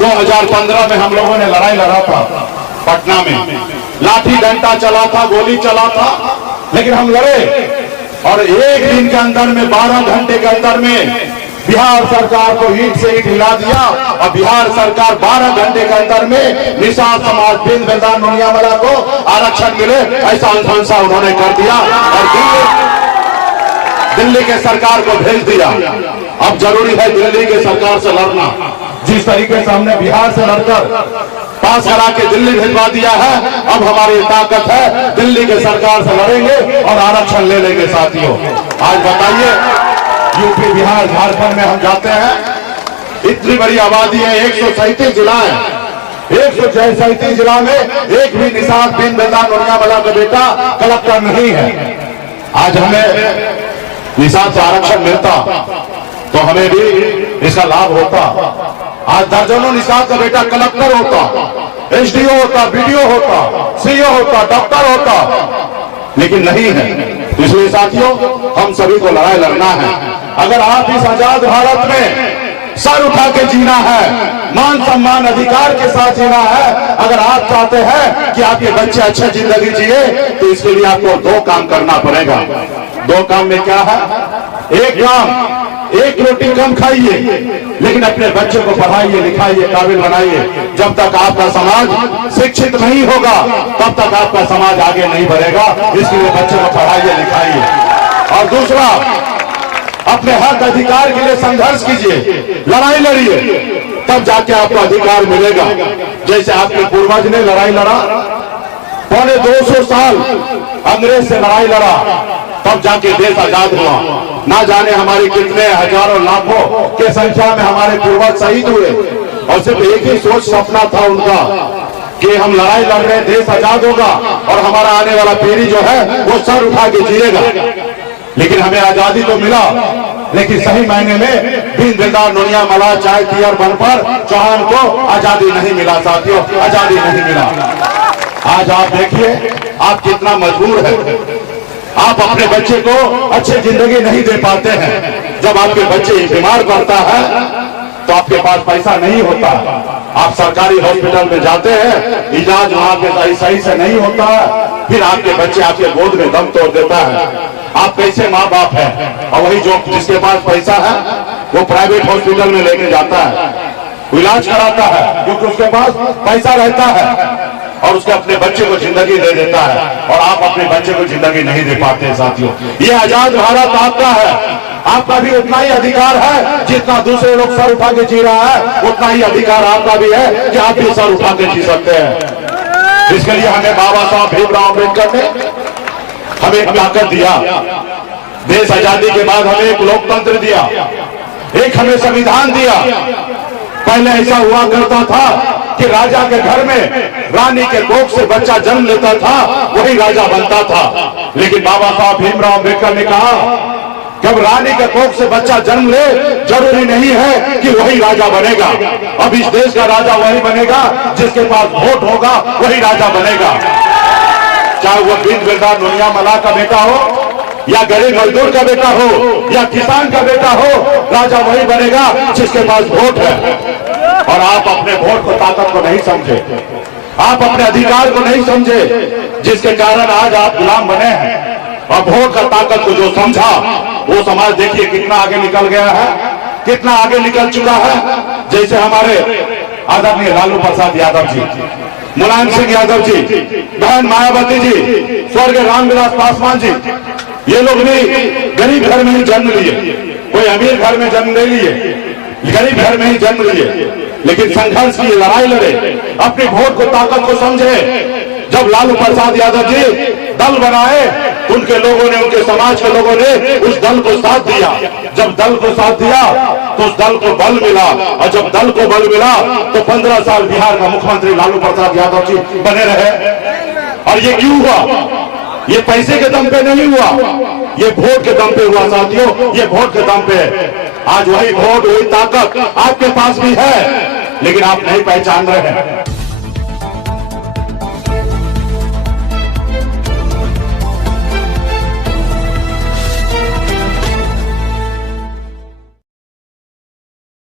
2015 में हम लोगों ने लड़ाई लड़ा था पटना में, लाठी डंडा चला था, गोली चला था, लेकिन हम लड़े और एक दिन के अंदर में 12 घंटे के अंदर में बिहार सरकार को ईंट से ईंट हिला दिया और बिहार सरकार 12 घंटे के अंदर में निषाद समाज बिंद बेलदार नोनियावाला को आरक्षण मिले ऐसा अनुशंसा उन्होंने कर दिया और दिल्ली के सरकार को भेज दिया। अब जरूरी है दिल्ली के सरकार से लड़ना। जिस तरीके से हमने बिहार से लड़कर पास करा के दिल्ली भिजवा दिया है, अब हमारी ताकत है दिल्ली के सरकार से लड़ेंगे और आरक्षण ले लेंगे। साथियों, आज बताइए यूपी, बिहार, झारखंड में हम जाते हैं, इतनी बड़ी आबादी है, 137 जिला है, 137 जिला में एक भी निषाद बिंद बेलदार नोनियावाला का बेटा कलेक्टर नहीं है। आज हमें निषाद से आरक्षण मिलता तो हमें भी इसका लाभ होता। आज दर्जनों निषाद का बेटा कलेक्टर होता, एसडीओ होता, बीडीओ होता, सीओ होता, डॉक्टर होता, लेकिन नहीं है। इसलिए साथियों, हम सभी को लड़ाई लड़ना है। अगर आप इस आजाद भारत में सर उठा के जीना है, मान सम्मान अधिकार के साथ जीना है, अगर आप चाहते हैं कि आपके बच्चे अच्छा जिंदगी जिए, तो इसके लिए आपको 2 काम करना पड़ेगा। 2 काम में क्या है? एक काम, एक रोटी कम खाइए, लेकिन अपने बच्चे को पढ़ाइए, लिखाइए, काबिल बनाइए। जब तक आपका समाज शिक्षित नहीं होगा, तब तक आपका समाज आगे नहीं बढ़ेगा। इसके लिए बच्चे को पढ़ाइए, लिखाइए। और दूसरा, अपने हक अधिकार के लिए संघर्ष कीजिए, लड़ाई लड़िए, तब जाके आपको अधिकार मिलेगा। जैसे आपके पूर्वज ने लड़ाई लड़ा, 250 साल अंग्रेज से लड़ाई लड़ा, तब जाके देश आजाद हुआ। ना जाने हमारे कितने हजारों लाखों के संख्या में हमारे पूर्वज शहीद हुए, और सिर्फ एक ही सोच सपना था उनका कि हम लड़ाई लड़ रहे, देश आजाद होगा और हमारा आने वाला पीढ़ी जो है वो सर उठा के जिएगा। लेकिन हमें आजादी तो मिला, लेकिन सही मायने में बिंद बेलदार नोनियावाला, चाहे टीआर बनपर, चौहान को आजादी नहीं मिला। साथियों, आजादी नहीं मिला। आज आप देखिए आप कितना मजबूर है। आप अपने बच्चे को अच्छी जिंदगी नहीं दे पाते हैं। जब आपके बच्चे बीमार पड़ता है तो आपके पास पैसा नहीं होता, आप सरकारी हॉस्पिटल में जाते हैं, इलाज वहां पे सही से नहीं होता है, फिर आपके बच्चे आपके गोद में दम तोड़ देता है। आप कैसे माँ बाप हैं? और वही जो जिसके पास पैसा है वो प्राइवेट हॉस्पिटल में लेके जाता है, इलाज कराता है, क्योंकि उसके पास पैसा रहता है, और उसके अपने बच्चे को जिंदगी दे देता है, और आप अपने बच्चे को जिंदगी नहीं दे पाते। साथियों, ये आजाद भारत आपका है, आपका भी उतना ही अधिकार है जितना दूसरे लोग सर उठा के जी रहा है, उतना ही अधिकार आपका भी है कि आप भी सर उठा के जी सकते हैं। इसके लिए हमें बाबा साहब भीमराव अम्बेडकर ने हमें एक ताकत दिया। देश आजादी के बाद हमें एक लोकतंत्र दिया, एक हमें संविधान दिया। पहले ऐसा हुआ करता था कि राजा के घर में रानी के कोख से बच्चा जन्म लेता था, वही राजा बनता था। लेकिन बाबा साहब भीमराव अम्बेडकर ने कहा, जब रानी के कोख से बच्चा जन्म ले, जरूरी नहीं है कि वही राजा बनेगा। अब इस देश का राजा वही बनेगा जिसके पास वोट होगा, वही राजा बनेगा। चाहे वो बिंद बेलदार नोनियावाला का बेटा हो, या गरीब मजदूर का बेटा हो, या किसान का बेटा हो, राजा वही बनेगा जिसके पास वोट है। और आप अपने वोट को ताकत को नहीं समझे, आप अपने अधिकार को नहीं समझे, जिसके कारण आज आप गुलाम बने हैं। और वोट का ताकत को जो समझा, वो समाज देखिए कितना आगे निकल गया है, कितना आगे निकल चुका है। जैसे हमारे आदरणीय लालू प्रसाद यादव जी, मुलायम सिंह यादव जी, बहन मायावती जी, स्वर्गीय रामविलास पासवान जी, ये लोग भी गरीब घर में ही जन्म लिए, कोई अमीर घर में जन्म नहीं लिए, गरीब घर में ही जन्म लिए, लेकिन संघर्ष की लड़ाई लड़े, अपने वोट को ताकत को समझे। जब लालू प्रसाद यादव जी दल बनाए, उनके लोगों ने, उनके समाज के लोगों ने उस दल को साथ दिया। जब दल को साथ दिया तो उस दल को बल मिला, और जब दल को बल मिला तो 15 साल बिहार का मुख्यमंत्री लालू प्रसाद यादव जी बने रहे। और ये क्यों हुआ? ये पैसे के दम पे नहीं हुआ, ये वोट के दम पे हुआ। साथियों, ये वोट के दम पे। आज वही वोट, वही ताकत आपके पास भी है, लेकिन आप नहीं पहचान रहे हैं।